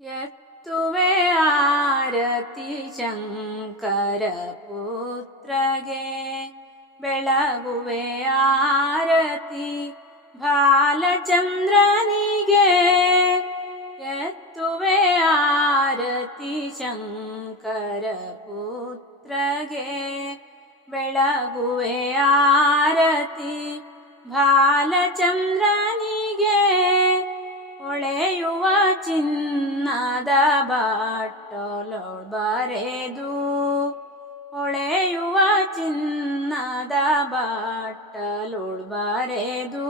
ಎತ್ತುವೆ ಆರತಿ ಶಂಕರ ಪುತ್ರಗೆ ಬೆಳಗುವೆ ಆರತಿ ಬಾಲಚಂದ್ರನಿಗೆ ಎತ್ತುವೆ ಆರತಿ ಶಂಕರ ಪುತ್ರಗೆ ಬೆಳಗುವೆ ಆರತಿ ಬಾಲಚಂದ್ರನಿಗೆ ಹೊಳೆಯುವ ಚಿನ್ನದ ಬರೆದು ಹೊಳೆಯುವ ಚಿನ್ನದ ಬರೆದು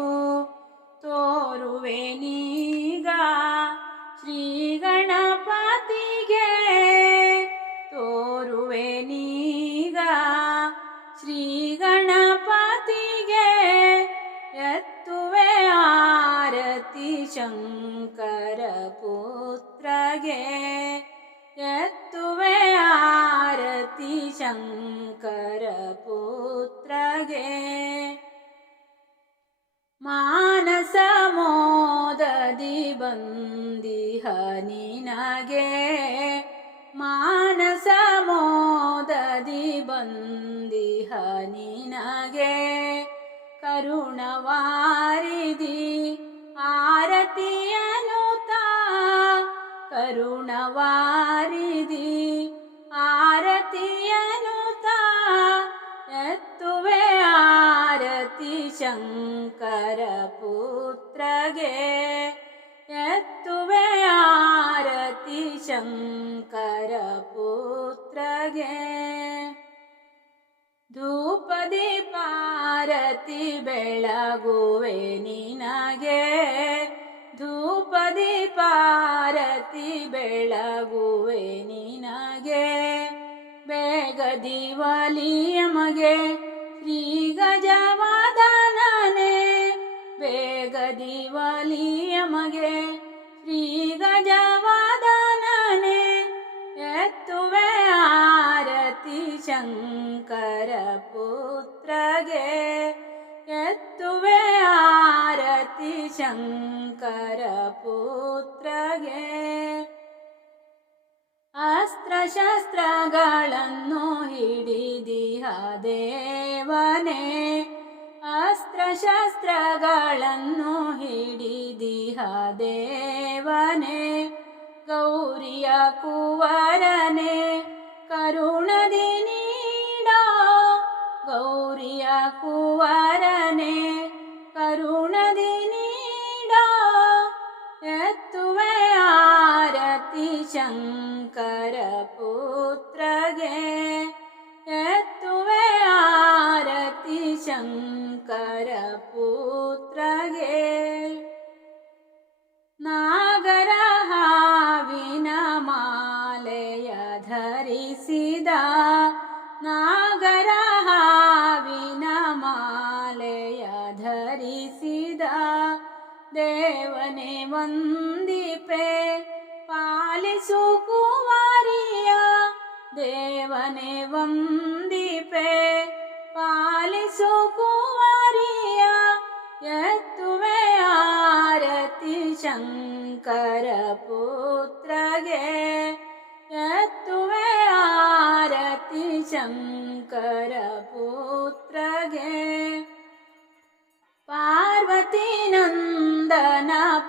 ತೋರುವೆ ನೀಗ शङ्करपुत्रगे मानसमोददि बन्दिहनिनगे मानसमोददि बन्दिहनिनगे मोददिबन्दिहनिनगे करुणवारिधि आरति करुणवा ಶಂಕರ ಪುತ್ರಗೆ ಎತ್ತುವೆ ಆರತಿ ಶಂಕರ ಪುತ್ರಗೆ ಧೂಪದಿ ಪಾರತಿ ಬೆಳಗುವೆ ನಿನಗೆ. ಧೂಪದಿ ಪಾರತಿ ಬೆಳಗುವೆ ನಿನಗೆ. ಬೇಗ ದಿವಾಲಿಯ ಮಗೆ ಬೇಗದಿ ಮಗೆ ಶ್ರೀ ಗಜವದನನೆ ಎತ್ತುವೆ ಆರತಿ ಶಂಕರ ಪುತ್ರಗೆ ಎತ್ತುವೆ ಆರತಿ ಶಂಕರ ಪುತ್ರಗೆ ಅಸ್ತ್ರಶಸ್ತ್ರಗಳನ್ನು ಹಿಡಿದಿಹ ದೇವನೇ ಅಸ್ತ್ರಶಸ್ತ್ರಗಳನ್ನು ಹಿಡಿದಿಹ ದೇವನೇ ಗೌರಿಯ ಕುವರನೆ ಕರುಣದಿ ನೀಡೋ ಗೌರಿಯ ಕುವರನೆ ಕರುಣದಿ ನೀಡೋ ಎತ್ತುವೆ ಆರತಿ ಶಂಕರ ಪುತ್ರಗೆ ಧರಿಸಿದ ದೇವನೇ ವಂದಿಪೆ ಪಾಲಿಸು ಕುಮಾರಿಯ ದೇವನೇ ವಂದಿಪೆ ಪಾಲಿಸು ಕುಮಾರಿಯ ಎತ್ತುವೆ ಆರತಿ ಶಂಕರ ಪುತ್ರಗೆ ಎತ್ತುವೆ ಆರತಿ ಶಂಕರ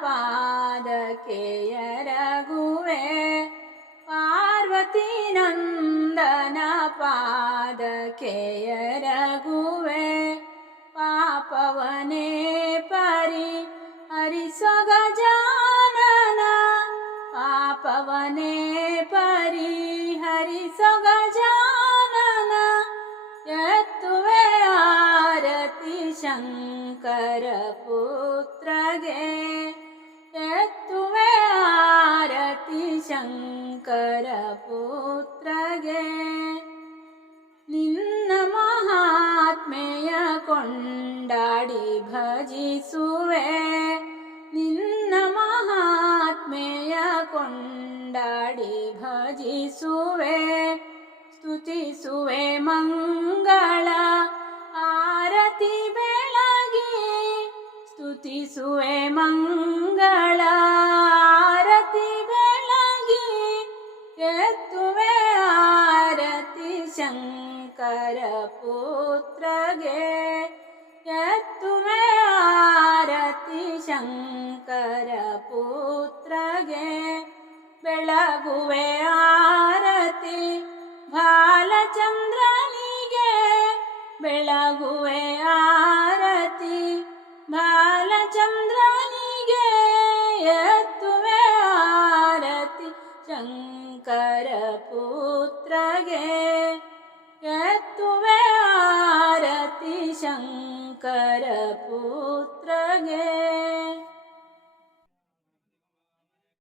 पाद केयरगुवे पार्वती नन्दना पादकेरगुवे पवने परि हरि स्गजान पापवने परि हरि स्गजानरति शङ्करपु ಪುತ್ರಗೆ ನಿನ್ನ ಮಹಾತ್ಮೆಯ ಕೊಂಡಾಡಿ ಭಜಿಸುವೆ ನಿನ್ನ ಮಹಾತ್ಮೆಯ ಕೊಂಡಾಡಿ ಭಜಿಸುವೆ ಸ್ತುತಿಸುವೆ ಮಂಗಳ ಆರತಿ ಬೆಳಗಿ ಸ್ತುತಿಸುವೆ ಮಂಗಳ ये आरति शङ्करपुत्र गे। यत्मे आरती शङ्करपुत्र गे। बेळगुवे आरती भा गे। बेळगुवे आरती भ